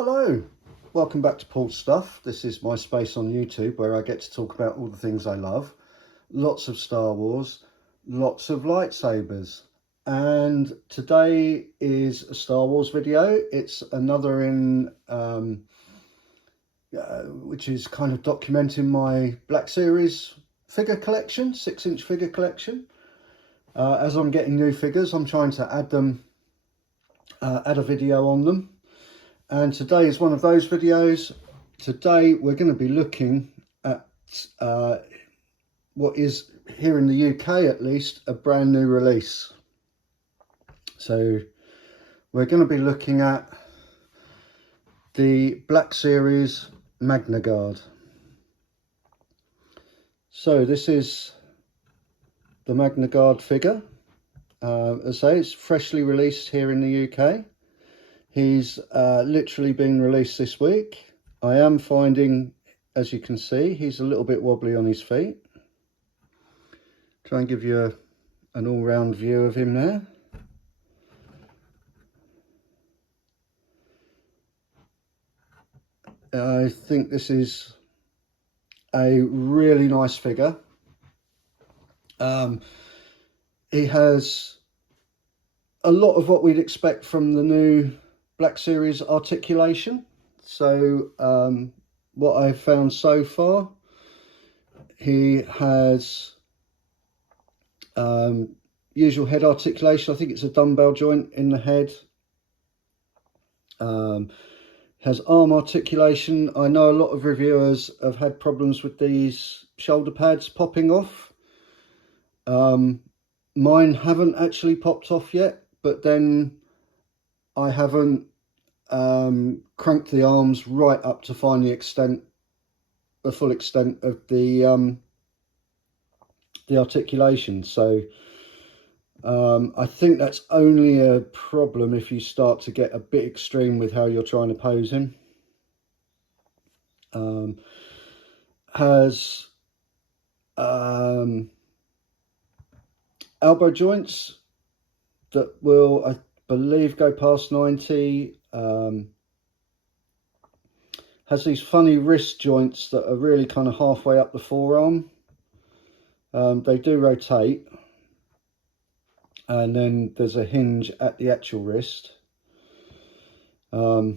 Hello, welcome back to Paul's Stuff. This is my space on YouTube where I get to talk about all the things I love. Lots of Star Wars, lots of lightsabers. And today is a Star Wars video. It's another which is kind of documenting my Black Series figure collection, 6-inch figure collection. As I'm getting new figures, I'm trying to add a video on them. And today is one of those videos. Today we're going to be looking at what is, here in the UK at least, a brand new release. So we're going to be looking at the Black Series Magnaguard. So this is the Magnaguard figure. As I say, it's freshly released here in the UK. He's literally been released this week. I am finding, as you can see, he's a little bit wobbly on his feet. Try and give you an all-round view of him there. I think this is a really nice figure. He has a lot of what we'd expect from the new Black Series articulation. So what I've found so far, he has usual head articulation. I think it's a dumbbell joint in the head. Has arm articulation. I know a lot of reviewers have had problems with these shoulder pads popping off. Mine haven't actually popped off yet, but then I haven't cranked the arms right up to find the full extent of the articulation. So I think that's only a problem if you start to get a bit extreme with how you're trying to pose him. Has elbow joints that will, I believe, go past 90. Has these funny wrist joints that are really kind of halfway up the forearm. They do rotate. And then there's a hinge at the actual wrist. So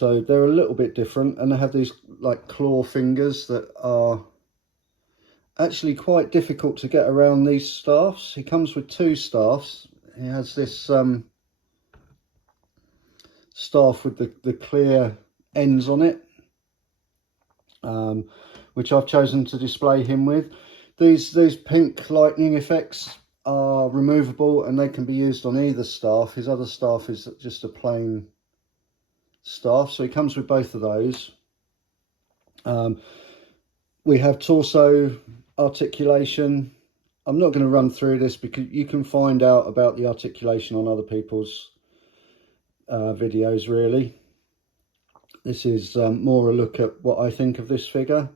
they're a little bit different, and they have these like claw fingers that are actually quite difficult to get around these staffs. He comes with two staffs. He has this staff with the clear ends on it, which I've chosen to display him with. These pink lightning effects are removable and they can be used on either staff. His other staff is just a plain staff, so he comes with both of those. We have torso articulation. I'm not going to run through this because you can find out about the articulation on other people's videos, really. This is more a look at what I think of this figure.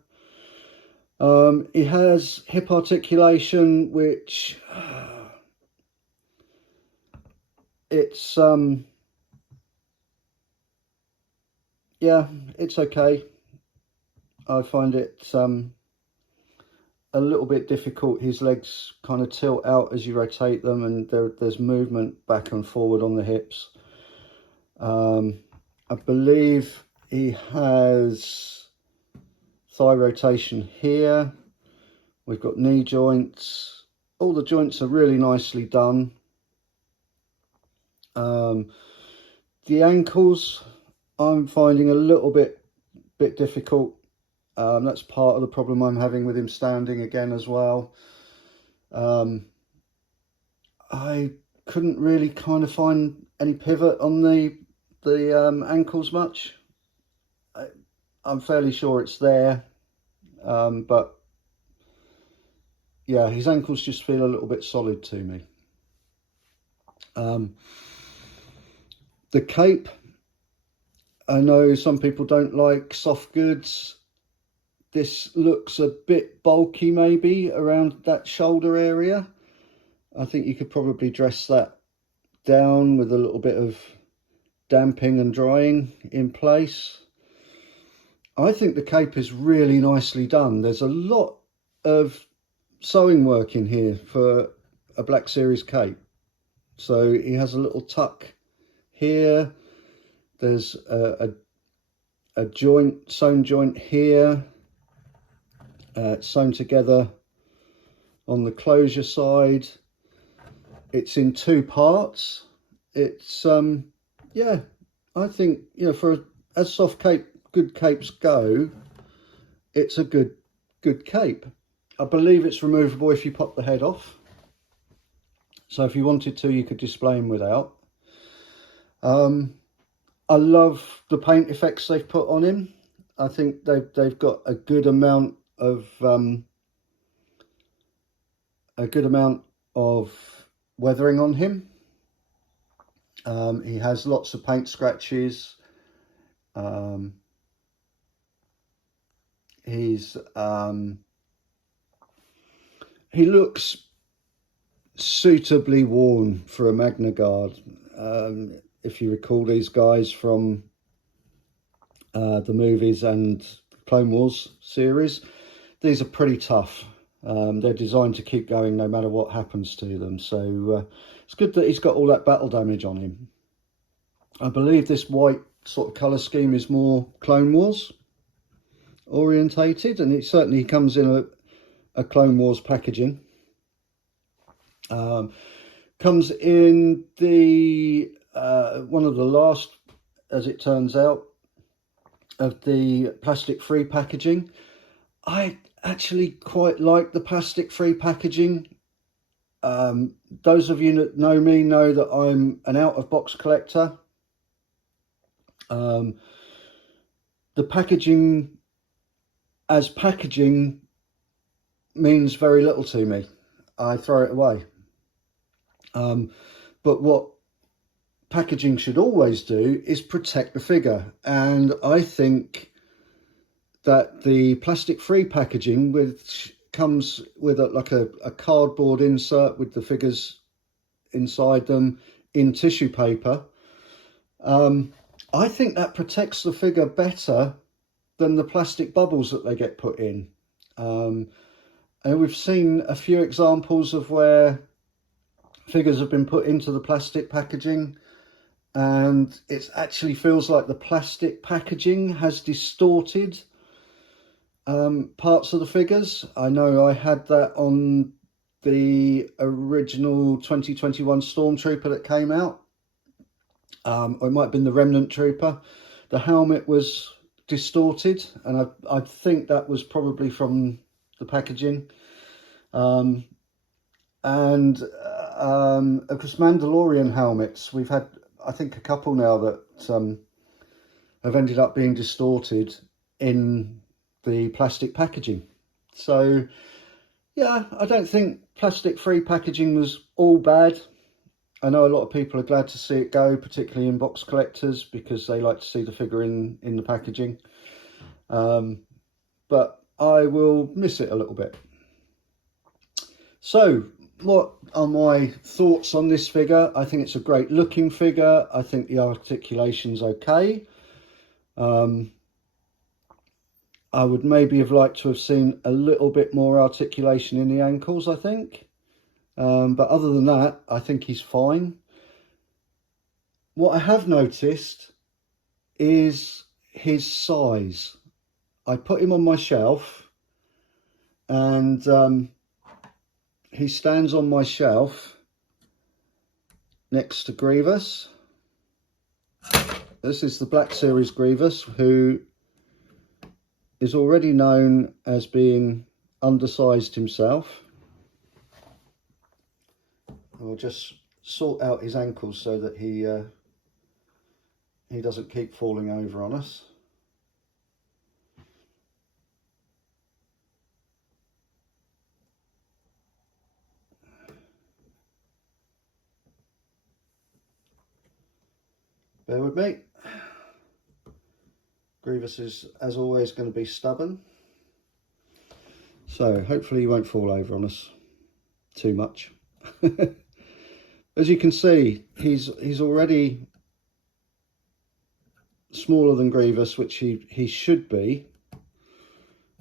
He has hip articulation, which it's yeah, it's okay. I find it a little bit difficult. His legs kind of tilt out as you rotate them, and there's movement back and forward on the hips. I believe he has thigh rotation here. We've got knee joints. All the joints are really nicely done. The ankles I'm finding a little bit difficult. That's part of the problem I'm having with him standing again as well. I couldn't really kind of find any pivot on the ankles much. I'm fairly sure it's there, but yeah, his ankles just feel a little bit solid to me. The cape, I know some people don't like soft goods. This looks a bit bulky maybe around that shoulder area. I think you could probably dress that down with a little bit of damping and drying in place. I think the cape is really nicely done. There's a lot of sewing work in here for a Black Series cape. So he has a little tuck here. There's a joint, sewn joint here. Sewn together on the closure side. It's in 2 parts. It's yeah, I think, you know, for as soft cape, good capes go, it's a good cape. I believe it's removable if you pop the head off. So if you wanted to, you could display him without. I love the paint effects they've put on him. I think they've got a good amount of weathering on him. He has lots of paint scratches. He looks suitably worn for a Magnaguard. If you recall these guys from the movies and Clone Wars series, these are pretty tough. They're designed to keep going no matter what happens to them. So it's good that he's got all that battle damage on him. I believe this white sort of colour scheme is more Clone Wars orientated, and it certainly comes in a Clone Wars packaging. Comes in the one of the last, as it turns out, of the plastic-free packaging. I actually quite like the plastic-free packaging. Those of you that know me know that I'm an out-of-box collector. The packaging as packaging means very little to me. I throw it away. But what packaging should always do is protect the figure, and I think that the plastic-free packaging, which comes with a cardboard insert with the figures inside them in tissue paper, I think that protects the figure better than the plastic bubbles that they get put in. And we've seen a few examples of where figures have been put into the plastic packaging, and it actually feels like the plastic packaging has distorted parts of the figures. I know I had that on the original 2021 Stormtrooper that came out. Or it might have been the Remnant Trooper. The helmet was distorted, and I think that was probably from the packaging. And of course, Mandalorian helmets, we've had, I think, a couple now that have ended up being distorted in the plastic packaging. So yeah, I don't think plastic-free packaging was all bad. I know a lot of people are glad to see it go, particularly in box collectors, because they like to see the figure in the packaging. But I will miss it a little bit. So what are my thoughts on this figure? I think it's a great looking figure. I think the articulation's okay. I would maybe have liked to have seen a little bit more articulation in the ankles, I think. But other than that, I think he's fine. What I have noticed is his size. I put him on my shelf, and he stands on my shelf next to Grievous. This is the Black Series Grievous, who is already known as being undersized himself. We'll just sort out his ankles so that he doesn't keep falling over on us. Bear with me. Grievous is, as always, going to be stubborn. So hopefully he won't fall over on us too much. As you can see, he's already smaller than Grievous, which he should be,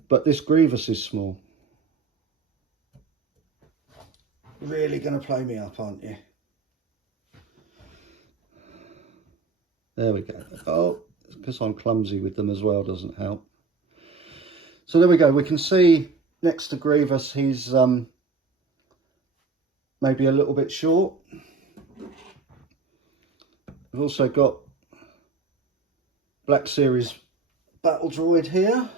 but this Grievous is small. Really going to play me up, aren't you? There we go. Oh, because I'm clumsy with them as well doesn't help. So there we go. We can see next to Grievous, he's maybe a little bit short. We've also got Black Series Battle Droid here.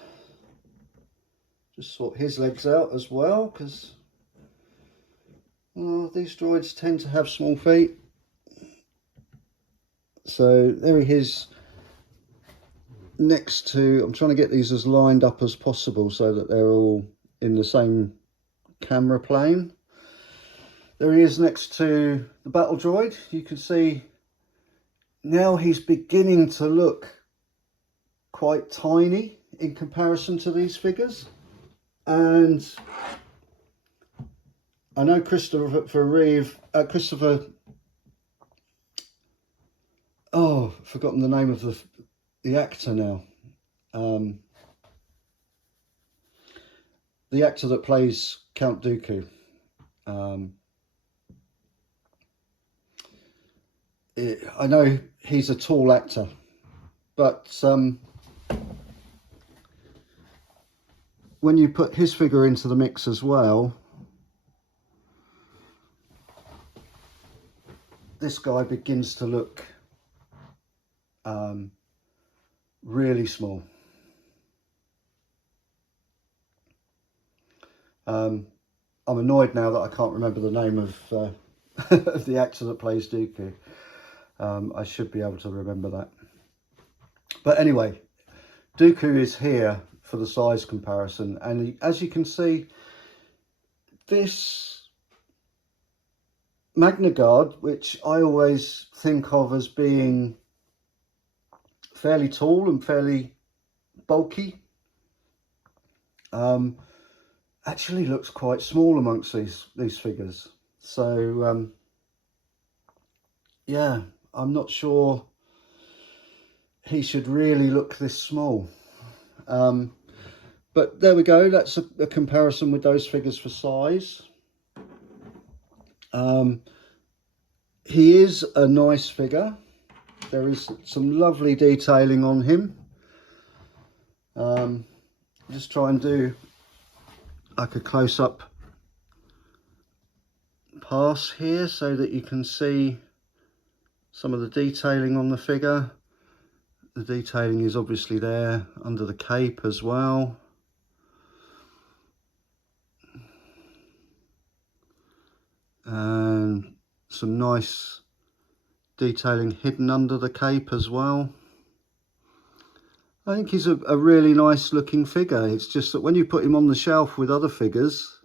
Just sort his legs out as well, because these droids tend to have small feet. So there he is next to, I'm trying to get these as lined up as possible so that they're all in the same camera plane. There he is next to the battle droid. You can see now he's beginning to look quite tiny in comparison to these figures. And I know Christopher, oh, I've forgotten the name of the actor now. The actor that plays Count Dooku. I know he's a tall actor, but when you put his figure into the mix as well, this guy begins to look really small. I'm annoyed now that I can't remember the name of of the actor that plays Dooku. I should be able to remember that. But anyway, Dooku is here for the size comparison, and as you can see, this Magnaguard, which I always think of as being fairly tall and fairly bulky, actually looks quite small amongst these figures. So yeah, I'm not sure he should really look this small. But there we go, that's a comparison with those figures for size. He is a nice figure. There is some lovely detailing on him. Just try and do like a close-up pass here so that you can see some of the detailing on the figure. The detailing is obviously there under the cape as well. And some nice detailing hidden under the cape as well. I think he's a really nice looking figure. It's just that when you put him on the shelf with other figures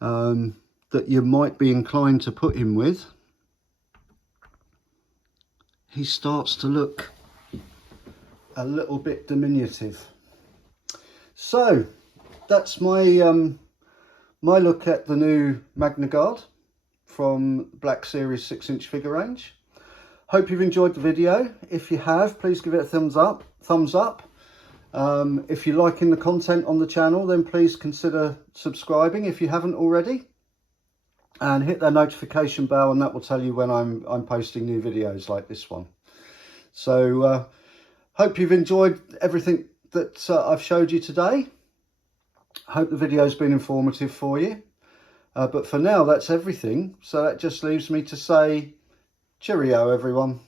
that you might be inclined to put him with, he starts to look a little bit diminutive. So that's my my look at the new Magnaguard from Black Series 6-inch figure range. Hope you've enjoyed the video. If you have, please give it a thumbs up. If you're liking the content on the channel, then please consider subscribing if you haven't already, and hit that notification bell, and that will tell you when I'm posting new videos like this one. So hope you've enjoyed everything that I've showed you today. Hope the video's been informative for you. But for now, that's everything. So that just leaves me to say cheerio, everyone.